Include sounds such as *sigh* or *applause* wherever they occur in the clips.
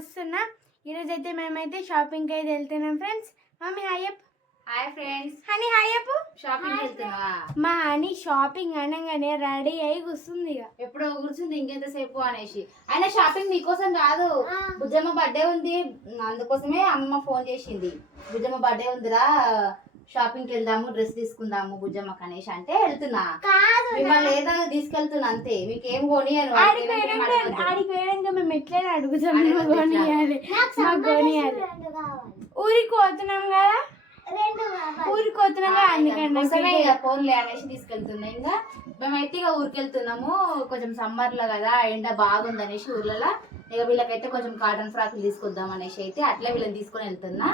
వస్తున్నా. ఈరోజు అయితే మేమైతే షాపింగ్కి అయితే వెళ్తున్నాం ఫ్రెండ్స్. మమ్మీ హాయప్ హాయ్ ఫ్రెండ్స్. హనీ హాయప్ షాపింగ్ వెళ్తున్నావా? మా హనీ షాపింగ్ అనగానే రెడీ అయి కూర్చుంది ఇక. ఎప్పుడో కూర్చుంది ఇంకెంతసేపు అనేసి. అయినా షాపింగ్ నీకోసం కాదు. బుజ్జమ్మ బర్త్డే ఉంది. అందుకోసమే అమ్మ ఫోన్ చేసింది. బుజ్జమ్మ బర్త్డే ఉందిరా. షాపింగ్కి వెళ్దాము డ్రెస్ తీసుకుందాము బుజ్జమ్మకి అనేసి అంటే వెళ్తున్నా. మిమ్మల్ని ఏదో తీసుకెళ్తున్నా అంతే. మీకు ఏం కొనియను పోయినాక మేము ఎట్లయినా అడుగుతాం కొనియాలి. కొనియాలి. ఊరికి పోతున్నాం కదా? ఊరికి పోతున్నాం కదా అందుకని ఫోన్లే అనేసి తీసుకెళ్తున్నా. ఇంకా మేమైతే ఇక ఊరికి వెళ్తున్నాము కొంచెం సమ్మర్లో కదా ఎండ బాగుంది అనేసి ఊర్లలో. ఇక వీళ్ళకైతే కొంచెం కాటన్ ఫ్రాక్లు తీసుకొద్దాం అనేసి అయితే అట్లా వీళ్ళని తీసుకొని వెళ్తున్నా.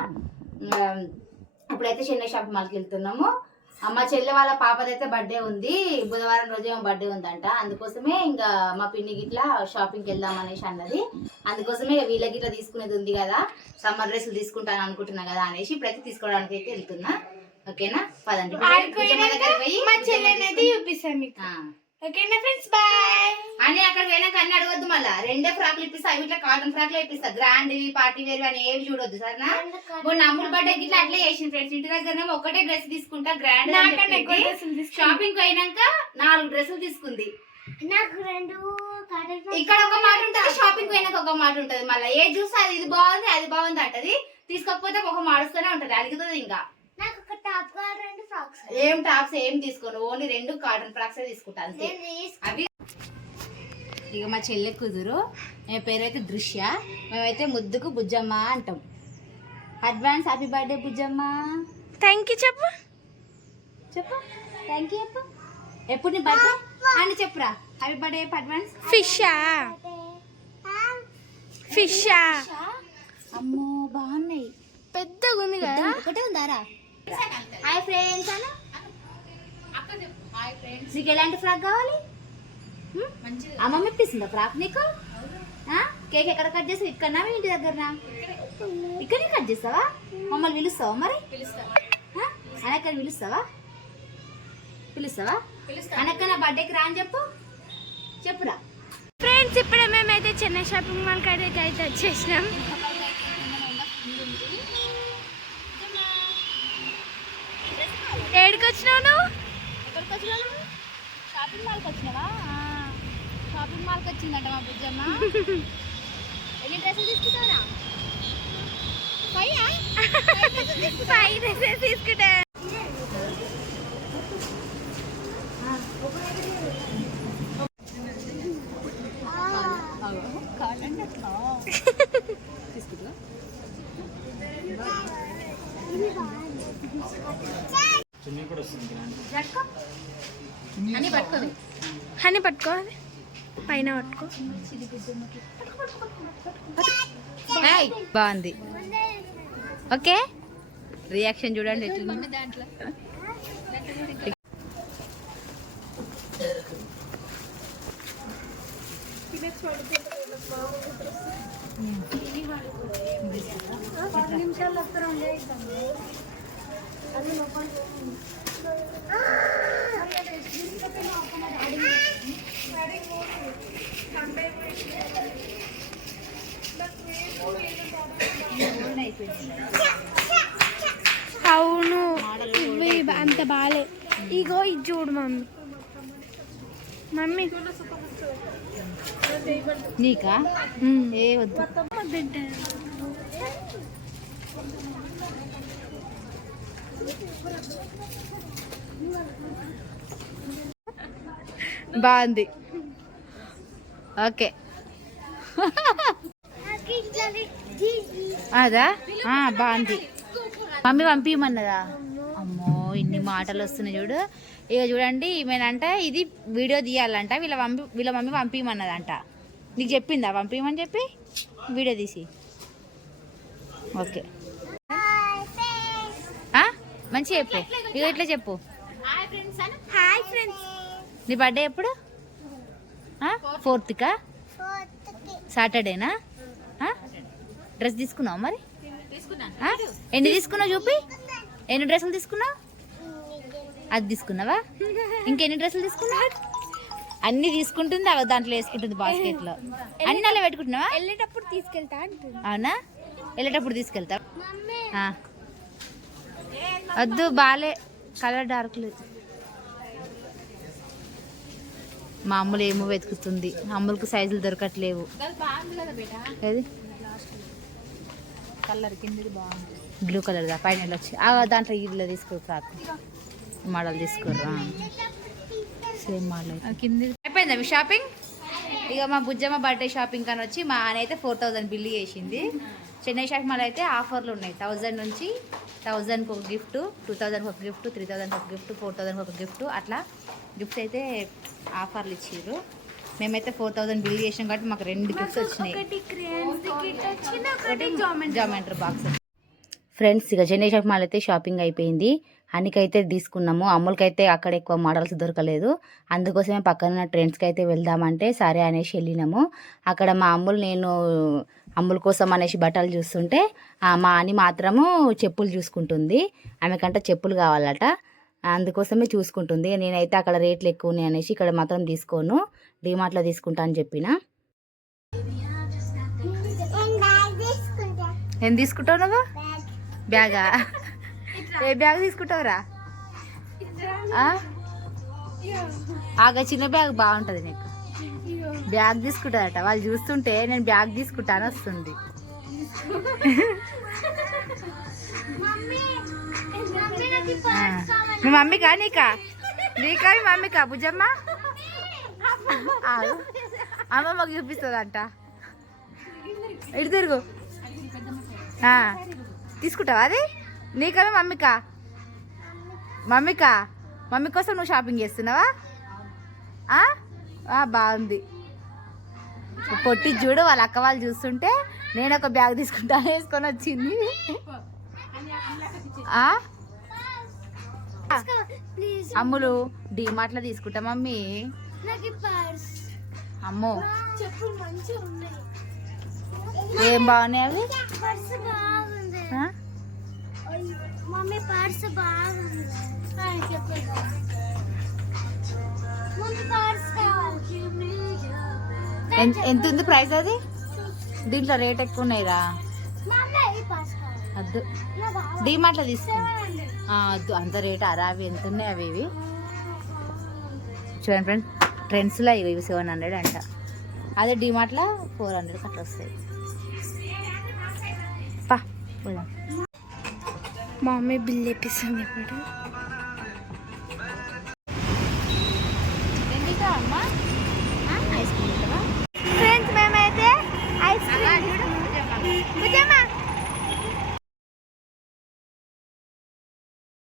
ఇప్పుడైతే చెన్నై షాప్ మాల్కి వెళ్తున్నాము. ఆ, మా చెల్లె వాళ్ళ పాపదైతే బర్త్డే ఉంది. బుధవారం రోజు ఏమో బర్త్డే ఉందంట. అందుకోసమే ఇంకా మా పిన్ని గిట్లా షాపింగ్కి వెళ్దాం అనేసి అన్నది. అందుకోసమే వీళ్ళ గిట్లా తీసుకునేది ఉంది కదా. సమ్మర్ డ్రెస్సులు తీసుకుంటాను అనుకుంటున్నా కదా అనేసి ఇప్పుడైతే తీసుకోవడానికి అయితే వెళ్తున్నా. ఓకేనా? పదండి. ఆడికి ఓకేనా ఫ్రెండ్స్ బాయ్ అని అక్కడ పోయినాక అన్ని అడగొద్దు మళ్ళా. రెండే ఫ్రాక్లు ఇప్పిస్తా. అవి ఇట్లా కాటన్ ఫ్రాక్లు ఇప్పిస్తా. గ్రాండ్ పార్టీ వేర్ అని ఏవి చూడొద్దు సరేనా? మొన్న అమ్ముడు బర్త్డే గిట్లా అట్లే చేసింది ఫ్రెండ్స్ ఇంటి దగ్గర ఒకటే డ్రెస్ తీసుకుంటా గ్రాండ్. షాపింగ్ పోయినాక నాలుగు డ్రెస్సులు తీసుకుంది. నాకు రెండు ఇక్కడ ఒక మాట ఉంటది షాపింగ్ పోయినాక ఒక మాట ఉంటది మళ్ళీ. ఏ చూస్తే అది ఇది బాగుంది అది బాగుంది అంటది. తీసుకోకపోతే ఒక మాడుస్తూనే ఉంటది అడుగుతుంది ఇంకా నాకు ఒక టాప్ కావాలి రెండు ఫ్రాక్స్ ఏం టాప్స్ ఏం తీసుకోను ఓన్లీ రెండు కాటన్ ఫ్రాక్స్ తీసుకుంటా అంతే. అవి ఇక మా చెల్లె కుదురు మీ పేరైతే దృశ్య మేమైతే ముద్దుకు బుజ్జమ్మ అంటాం. Advance happy birthday Bujjamma. Thank you చెప్పు. చెప్పు. థ్యాంక్ యూ చెప్పు. ఎప్పుడు నీ బర్త్డే? అని చెప్పురా. Happy birthday advance. ఫిషా. ఫిషా. అమ్మో బాగున్నాయి. పెద్దగా ఉంది కదా. ఒకటే ఉందారా? హాయ్ ఫ్రెండ్స్ అన్న. నీకు ఎలాంటి ఫ్రాక్ కావాలి? హ్మ్? అమ్మమ్మ ఇప్పిస్తుందా ఫ్రాక్ నీకు? ఆ? కేక్ ఎక్కడ కట్ చేస్తావు ఇక్కడనా మీ ఇంటి దగ్గరనా? ఇక్కడనే కట్ చేస్తావా? మమ్మల్ని పిలుస్తావా మరి? ఆ? అనక్క పిలుస్తావా? పిలుస్తావా? అనక్క నా బర్త్డేకి రా అని చెప్పు. చెప్పురా. ఫ్రెండ్స్ ఇప్పుడే మేమైతే చెన్నై షాపింగ్ మాల్ అయితే వచ్చేసినాం. ఏడికి వచ్చినావు నువ్వు? ఎక్కడికి వచ్చినావు షాపింగ్ మాల్కి వచ్చినావా షాపింగ్ మాల్కి వచ్చిందంట మా బుజ్జమ్మ. ఎన్ని డ్రెస్సులు తీసుకుంటారా ఫైవ్? డ్రెస్సెస్ తీసుకుంటా. *laughs* అని పట్టుకోదు హనీ పట్టుకోవాలి పైన పట్టుకో. బాగుంది. ఓకే? రియాక్షన్ చూడండి ఎట్లా అవును. ఇవి అంత బాలే. ఇగో ఇది చూడు మమ్మీ. మమ్మీ. నీకా? ఏ వద్దు. బాగుంది. ఓకే. అదా? బాగుంది. మమ్మీ పంపించమన్నదా అమ్మో ఇన్ని మాటలు వస్తున్నాయి చూడు. ఇక చూడండి ఈమెనంట ఇది వీడియో తీయాలంట. వీళ్ళ పంపి వీళ్ళ మమ్మీ పంపించమన్నదంట నీకు చెప్పిందా? పంపించమని చెప్పి వీడియో తీసి. ఓకే. మంచిగా చెప్పు. ఇక ఇట్లా చెప్పు. హాయ్ ఫ్రెండ్స్ నీ బర్త్డే ఎప్పుడు? ఫోర్త్కా. సాటర్డేనా? డ్రెస్ తీసుకున్నావు మరి? ఎన్ని తీసుకున్నావు చూపి. ఎన్ని డ్రెస్సులు తీసుకున్నావు? అది తీసుకున్నావా? ఇంకెన్ని డ్రెస్సులు తీసుకున్నావు? అన్ని తీసుకుంటుంది అవి దాంట్లో వేసుకుంటుంది బాస్కెట్లో అన్ని అలా పెట్టుకుంటున్నావా? వెళ్ళేటప్పుడు తీసుకెళ్తా అవునా? వెళ్ళేటప్పుడు తీసుకెళ్తా. వద్దు బాలే. కలర్ డార్క్ లేదు. మా అమ్ములు ఏమో వెతుకుతుంది. అమ్ములకు సైజులు దొరకట్లేవు. ఏది? కలర్ కిందది బాగుంది. బ్లూ కలర్ దా పైన వచ్చి దాంట్లో ఇల్లు తీసుకోరు ఫ్రాక్. మోడల్ తీసుకోరు సేమ్ మోడల్ కింది అయిపోయిందా మీ షాపింగ్? ఇక మా బుజ్జమ్మ బర్త్డే షాపింగ్ అని వచ్చి మా ఆయన అయితే ఫోర్ థౌజండ్ బిల్లు చేసింది. చెన్నై షాపింగ్ మాల్ అయితే ఆఫర్లు ఉన్నాయి. థౌజండ్ నుంచి థౌజండ్కి ఒక గిఫ్ట్ టూ థౌజండ్కి ఒక గిఫ్ట్ త్రీ థౌజండ్కి ఒక గిఫ్ట్ ఫోర్ థౌజండ్కి ఒక గిఫ్ట్ అట్లా గిఫ్ట్స్ అయితే ఆఫర్లు ఇచ్చారు మేమైతే ఫోర్ థౌజండ్ బిల్ చేసాం కాబట్టి మాకు రెండు గిఫ్ట్స్ వచ్చినాయి. జామెంట్రీ. Geometry box. ఫ్రెండ్స్ ఇక చెన్నై షాపింగ్ మాల్ అయితే షాపింగ్ అయిపోయింది. అనికైతే తీసుకున్నాము. అమ్ములకైతే అక్కడ ఎక్కువ మోడల్స్ దొరకలేదు. అందుకోసమే పక్కన ట్రెండ్స్కి అయితే వెళ్దామంటే సరే అనేసి వెళ్ళినాము. అక్కడ మా అమ్ములు నేను అమ్ముల కోసం అనేసి బట్టలు చూస్తుంటే ఆ, మా అని మాత్రము చెప్పులు చూసుకుంటుంది. ఆమెకంటే చెప్పులు కావాలట. అందుకోసమే చూసుకుంటుంది. నేనైతే అక్కడ రేట్లు ఎక్కువ ఉన్నాయి అనేసి ఇక్కడ మాత్రం తీసుకోను. డిమార్ట్లో తీసుకుంటా అని చెప్పిన. ఏం తీసుకుంటావు నువ్వు? బ్యాగా. ఏ బ్యాగ్ తీసుకుంటావురా? ఆ? ఆగా చిన్న బ్యాగ్ బాగుంటుంది నీకు. బ్యాగ్ తీసుకుంటారట వాళ్ళు చూస్తుంటే నేను బ్యాగ్ తీసుకుంటాను వస్తుంది. మమ్మీ మమ్మీ నాకు మీ మమ్మీకా నీకా? నీకా మీ మమ్మీకా? బుజ్జమ్మ? అమ్మమ్మకి చూపిస్తుందంట. ఇటు తిరుగు. తీసుకుంటావా అది? నీకా మీ మమ్మీకా? మమ్మీకా? మమ్మీ కోసం నువ్వు షాపింగ్ చేస్తున్నావా? బాగుంది. పొట్టి చూడు వాళ్ళ అక్క వాళ్ళు చూస్తుంటే నేను ఒక బ్యాగ్ తీసుకుంటా వేసుకొని వచ్చింది. అమ్ములు డీమార్ట్లో తీసుకుంటా మమ్మీ. అమ్మో. ఏం బాగున్నాయి అవి? మమ్మీ పర్స్ బాగుంది. హాయ్ చెప్పు. మమ్మీ పర్స్ కావాలి. ఎంత ఉంది ప్రైస్ అది? దీంట్లో రేట్ ఎక్కువ ఉన్నాయిరా. వద్దు డీమార్ట్లో తీసుకో. Seven hundred. ఆ, వద్దు అంత రేట్ అరా అవి ఎంత ఉన్నాయి అవి ఇవి? చూడండి ఫ్రెండ్ ట్రెండ్స్లో ఇవి ఇవి సెవెన్ హండ్రెడ్ అంట. అదే డీమార్ట్లో ఫోర్ హండ్రెడ్ అట్లా వస్తాయి. పా మా మమ్మీ బిల్ వేపిస్తుంది ఇప్పుడు